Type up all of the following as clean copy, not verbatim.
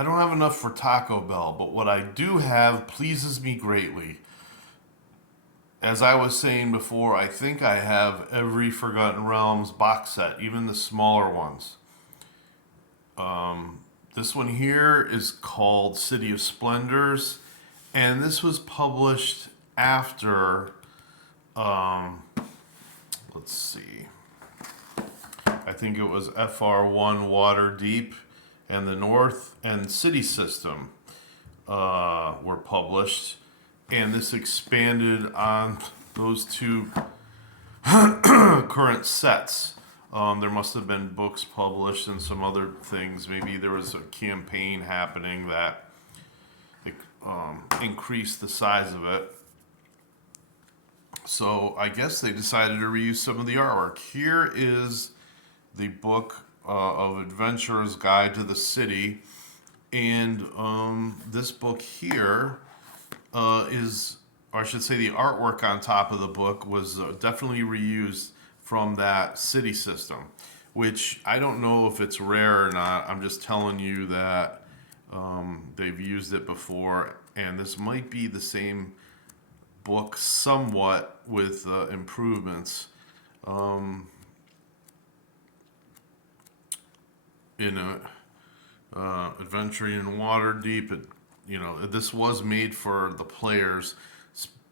I don't have enough for Taco Bell, but what I do have pleases me greatly. As I was saying before, I think I have every Forgotten Realms box set, even the smaller ones. This one here is called City of Splendors, and this was published after, um, let's see, I think it was FR1 Water Deep and the North and City System were published, and this expanded on those two current sets. There must have been books published and some other things. Maybe there was a campaign happening that increased the size of it. So I guess they decided to reuse some of the artwork. Here is the book of Adventurer's Guide to the City. And this book here is, or I should say, the artwork on top of the book was definitely reused from that city system, which I don't know if it's rare or not. I'm just telling you that they've used it before, and this might be the same book somewhat with improvements. Um, in a Adventuring in Water Deep, this was made for the players,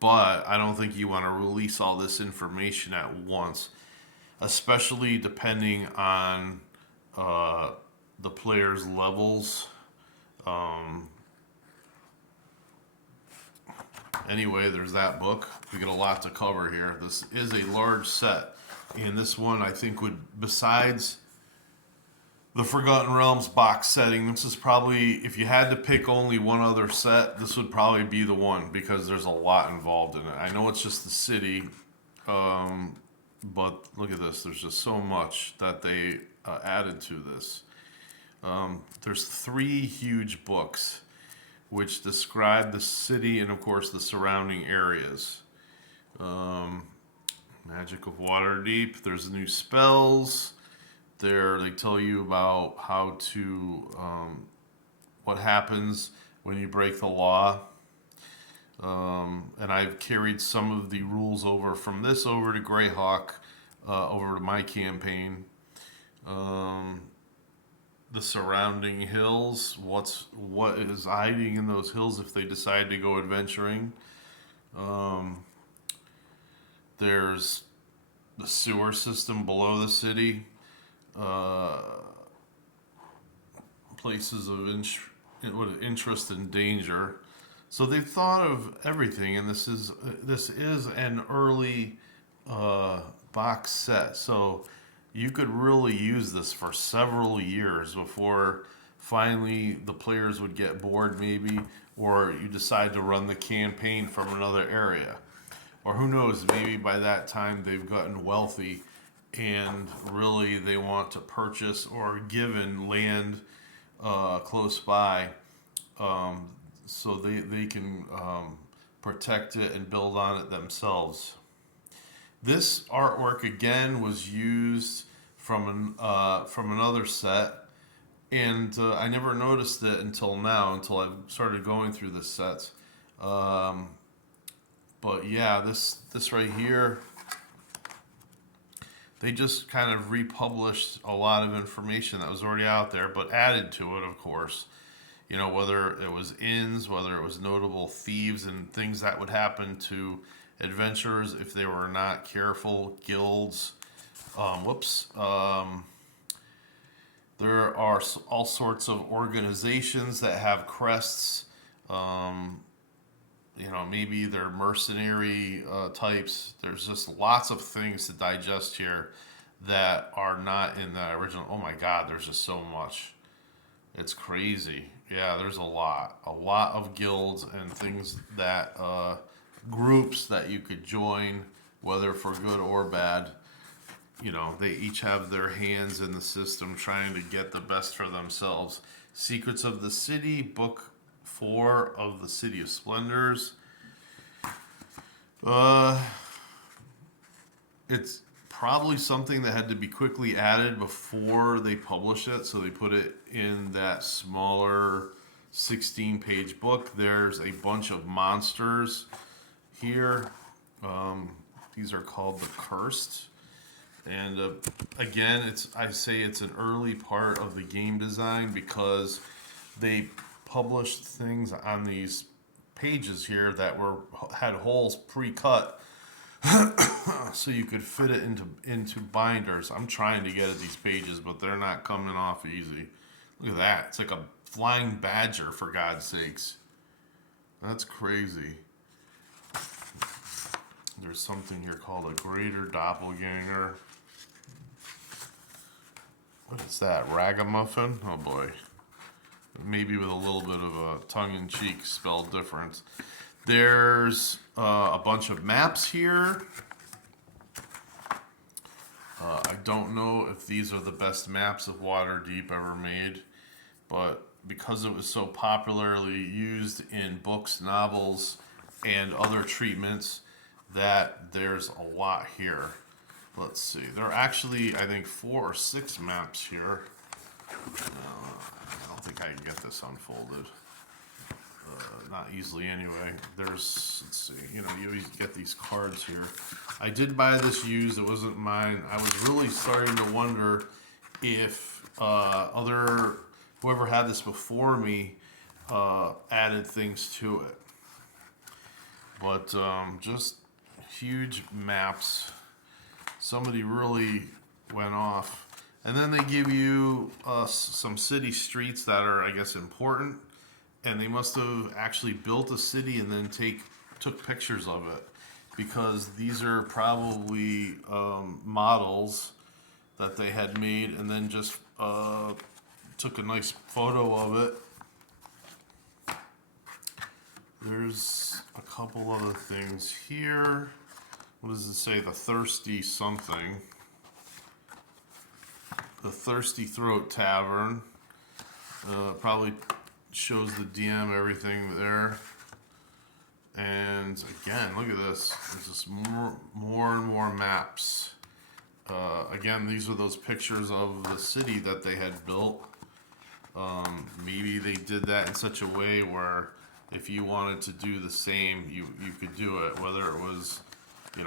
but I don't think you want to release all this information at once, especially depending on the players' levels. Um, anyway, there's that book. We got a lot to cover here. This is a large set, and this one I think would, besides the Forgotten Realms box setting, this is probably, if you had to pick only one other set, this would probably be the one because there's a lot involved in it. I know it's just the city, but look at this. There's just so much that they added to this. There's three huge books which describe the city and, of course, the surrounding areas. Um, Magic of Waterdeep. There's new spells. There, they tell you about how to, what happens when you break the law. And I've carried some of the rules over from this over to Greyhawk, over to my campaign. Um, the surrounding hills, what is hiding in those hills if they decide to go adventuring. Um, there's the sewer system below the city. Uh, Places of interest and danger. So they've thought of everything, and this is an early box set. So you could really use this for several years before finally the players would get bored, maybe, or you decide to run the campaign from another area. Or who knows, maybe by that time they've gotten wealthy and really they want to purchase or given land close by, so they can protect it and build on it themselves. This artwork again was used from another set, and I never noticed it until now, until I started going through the sets. Um, but yeah, this right here, they just kind of republished a lot of information that was already out there, but added to it, of course. Whether it was inns, whether it was notable thieves and things that would happen to adventurers if they were not careful, guilds. Whoops. There are all sorts of organizations that have crests. Um, Maybe they're mercenary types. There's just lots of things to digest here that are not in the original. Oh my God, there's just so much. It's crazy. Yeah, there's a lot of guilds and things that groups that you could join, whether for good or bad. They each have their hands in the system trying to get the best for themselves. Secrets of the City, Book 4 of the City of Splendors. Uh, it's probably something that had to be quickly added before they publish it, so they put it in that smaller 16-page book. There's a bunch of monsters here. Um, these are called the Cursed. And again, I say it's an early part of the game design because they published things on these pages here that had holes pre-cut so you could fit it into binders. I'm trying to get at these pages, but they're not coming off easy. Look at that. It's like a flying badger, for God's sakes. That's crazy. There's something here called a greater doppelganger. What is that? Ragamuffin? Oh boy. Maybe with a little bit of a tongue-in-cheek spell difference. There's a bunch of maps here. I don't know if these are the best maps of Waterdeep ever made, but because it was so popularly used in books, novels, and other treatments, that there's a lot here. Let's see. There are actually, I think, 4 or 6 maps here. I don't think I can get this unfolded. Not easily anyway. Let's see, you always get these cards here. I did buy this used, it wasn't mine. I was really starting to wonder if whoever had this before me added things to it. But just huge maps. Somebody really went off. And then they give you some city streets that are, I guess, important. And they must have actually built a city and then took pictures of it, because these are probably models that they had made and then just took a nice photo of it. There's a couple other things here. What does it say? The Thirsty something. The Thirsty Throat Tavern. Probably shows the DM everything there. And again, look at this. There's just more and more maps. Again, these are those pictures of the city that they had built. Maybe they did that in such a way where if you wanted to do the same, you could do it, whether it was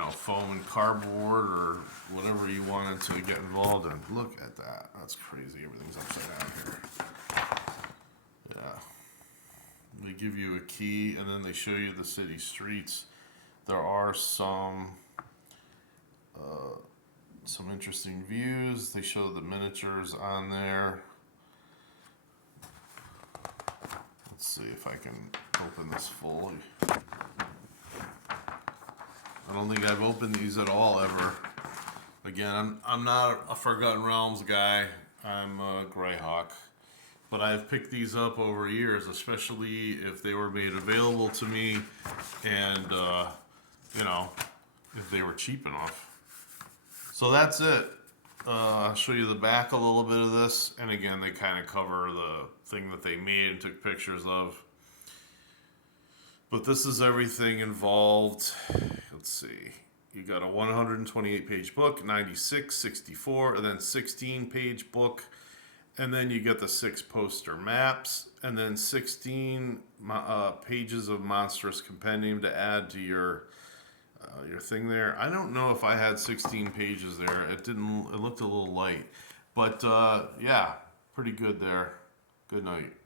foam and cardboard or whatever you wanted to get involved in. Look at that. That's crazy. Everything's upside down here. Yeah. They give you a key and then they show you the city streets. There are some interesting views. They show the miniatures on there. Let's see if I can open this fully. I don't think I've opened these at all ever. Again, I'm not a Forgotten Realms guy. I'm a Greyhawk. But I've picked these up over years, especially if they were made available to me and, if they were cheap enough. So that's it. I'll show you the back a little bit of this. And again, they kind of cover the thing that they made and took pictures of. But this is everything involved. Let's see. You got a 128-page book, 96, 64, and then 16-page book. And then you get the 6 poster maps, and then 16 pages of Monstrous Compendium to add to your thing there. I don't know if I had 16 pages there. It looked a little light. But yeah, pretty good there. Good night.